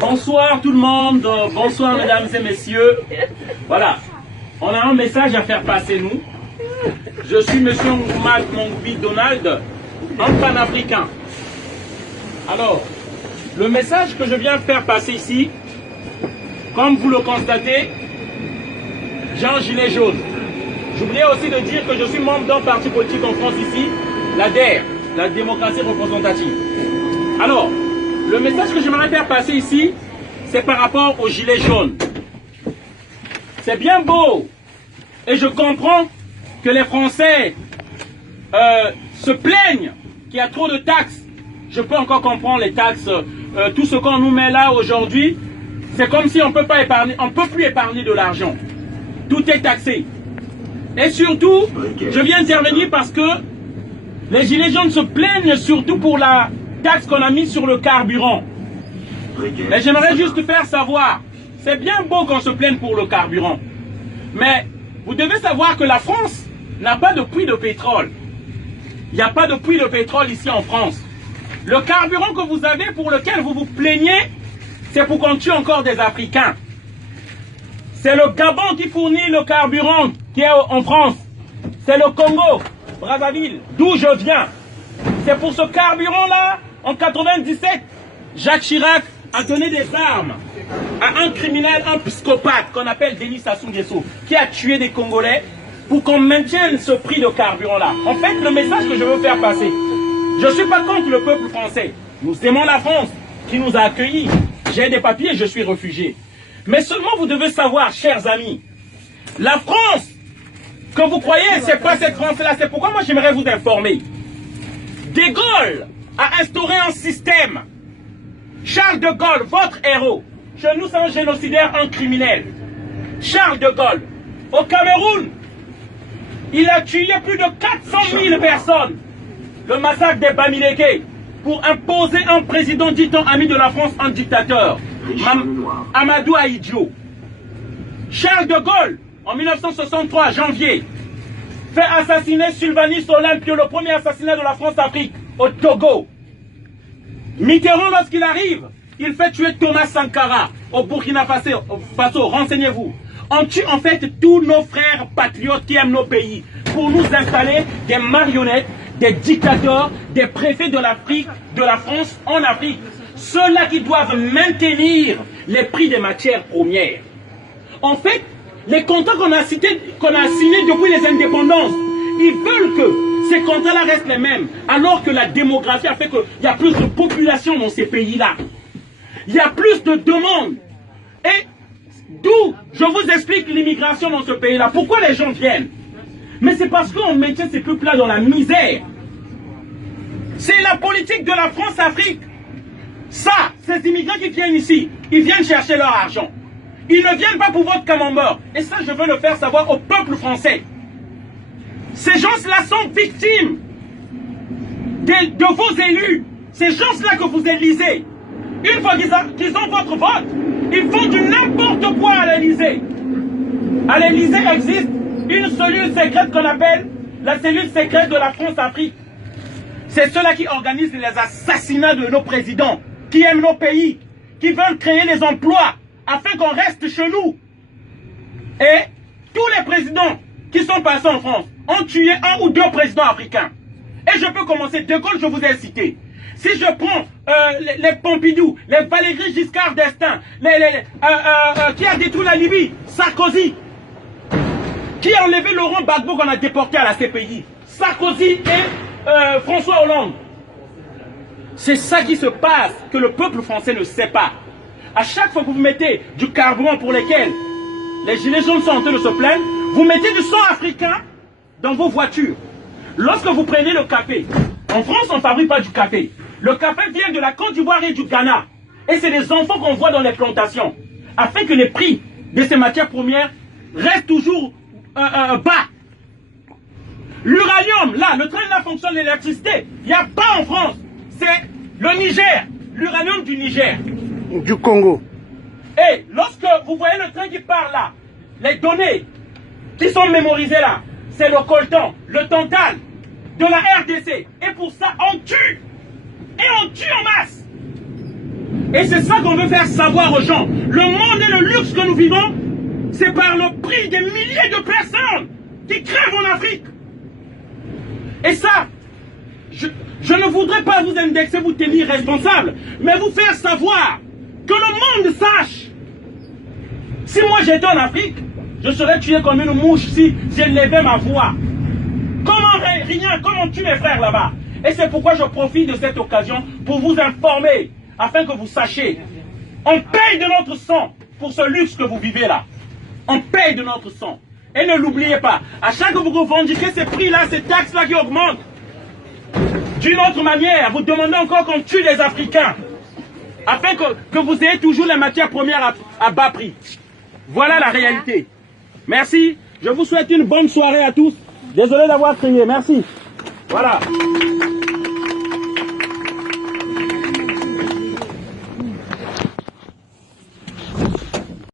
Bonsoir tout le monde, bonsoir mesdames et messieurs. Voilà, on a un message à faire passer nous. Je suis monsieur Ngoumad Mongbi Donald, un panafricain. Alors, le message que je viens faire passer ici, comme vous le constatez, j'ai un gilet jaune. J'oubliais aussi de dire que je suis membre d'un parti politique en France ici, la DER, la démocratie représentative. Alors, le message que j'aimerais faire passer ici, c'est par rapport au gilet jaune. C'est bien beau, et je comprends que les Français se plaignent qu'il y a trop de taxes. Je peux encore comprendre les taxes, tout ce qu'on nous met là aujourd'hui, c'est comme si on peut pas épargner, on peut plus épargner de l'argent. Tout est taxé. Et surtout, je viens intervenir parce que les gilets jaunes se plaignent surtout pour la taxe qu'on a mise sur le carburant. Mais j'aimerais juste faire savoir, c'est bien beau qu'on se plaigne pour le carburant, mais vous devez savoir que la France n'a pas de puits de pétrole. Il n'y a pas de puits de pétrole ici en France. Le carburant que vous avez, pour lequel vous vous plaignez, c'est pour qu'on tue encore des Africains. C'est le Gabon qui fournit le carburant qui est en France. C'est le Congo, Brazzaville, d'où je viens. C'est pour ce carburant-là, en 97, Jacques Chirac a donné des armes à un criminel, un psychopathe qu'on appelle Denis Sassou Nguesso, qui a tué des Congolais pour qu'on maintienne ce prix de carburant-là. En fait, le message que je veux faire passer, je ne suis pas contre le peuple français. Nous aimons la France qui nous a accueillis. J'ai des papiers, je suis réfugié. Mais seulement vous devez savoir, chers amis, la France que vous croyez, c'est pas cette France-là. C'est pourquoi moi j'aimerais vous informer. De Gaulle a instauré un système. Charles de Gaulle, votre héros, chez nous c'est un génocidaire, un criminel. Charles de Gaulle, au Cameroun, il a tué plus de 400 000 personnes. Le massacre des Bamileke, pour imposer un président dit-on ami de la France, un dictateur. Amadou Ahidjo. Charles de Gaulle, en 1963, janvier, fait assassiner Sylvanus Olympio, le premier assassinat de la France-Afrique, au Togo. Mitterrand, lorsqu'il arrive, il fait tuer Thomas Sankara au Burkina Faso. Renseignez-vous. On tue en fait tous nos frères patriotes qui aiment nos pays pour nous installer des marionnettes, des dictateurs, des préfets de l'Afrique, de la France en Afrique. Ceux-là qui doivent maintenir les prix des matières premières. En fait, les contrats qu'on a signés depuis les indépendances, ils veulent que ces contrats-là restent les mêmes, alors que la démographie a fait qu'il y a plus de population dans ces pays-là. Il y a plus de demandes. Et d'où je vous explique l'immigration dans ce pays-là. Pourquoi les gens viennent? Mais c'est parce qu'on maintient ces peuples-là dans la misère. C'est la politique de la France-Afrique. Ça, ces immigrants qui viennent ici, ils viennent chercher leur argent. Ils ne viennent pas pour votre camembert. Et ça, je veux le faire savoir au peuple français. Ces gens-là sont victimes de vos élus. Ces gens-là que vous élisez. Une fois qu'ils ont votre vote, ils font du n'importe quoi à l'Élysée. À l'Élysée existe une cellule secrète qu'on appelle la cellule secrète de la France-Afrique. C'est ceux-là qui organisent les assassinats de nos présidents, qui aiment nos pays, qui veulent créer les emplois afin qu'on reste chez nous. Et tous les présidents qui sont passés en France ont tué un ou deux présidents africains. Et je peux commencer. De Gaulle, je vous ai cité. Si je prends les Pompidou, les Valéry Giscard d'Estaing, qui a détruit la Libye, Sarkozy, qui a enlevé Laurent Gbagbo qu'on a déporté à la CPI, Sarkozy et François Hollande. C'est ça qui se passe, que le peuple français ne sait pas. À chaque fois que vous mettez du carburant pour lequel les gilets jaunes sont en train de se plaindre, vous mettez du sang africain dans vos voitures. Lorsque vous prenez le café, en France on ne fabrique pas du café. Le café vient de la Côte d'Ivoire et du Ghana. Et c'est les enfants qu'on voit dans les plantations. Afin que les prix de ces matières premières restent toujours bas. L'uranium, là, le train là fonctionne l'électricité. Il n'y a pas en France. C'est le Niger, l'uranium du Niger. Du Congo. Et lorsque vous voyez le train qui part là, les données qui sont mémorisées là, c'est le coltan, le tantal de la RDC. Et pour ça, on tue. Et on tue en masse. Et c'est ça qu'on veut faire savoir aux gens. Le monde et le luxe que nous vivons, c'est par le prix des milliers de personnes qui crèvent en Afrique. Et ça, je ne voudrais pas vous indexer, vous tenir responsable, mais vous faire savoir que le monde sache. Si moi j'étais en Afrique, je serais tué comme une mouche si j'élevais ma voix. Comment rien, comment on tue mes frères là-bas? Et c'est pourquoi je profite de cette occasion pour vous informer, afin que vous sachiez. On paye de notre sang pour ce luxe que vous vivez là. On paye de notre sang. Et ne l'oubliez pas, à chaque fois que vous revendiquez ces prix-là, ces taxes-là qui augmentent, d'une autre manière, vous demandez encore qu'on tue les Africains, afin que vous ayez toujours les matières premières à bas prix. Voilà la réalité. Merci. Je vous souhaite une bonne soirée à tous. Désolé d'avoir crié. Merci. Voilà.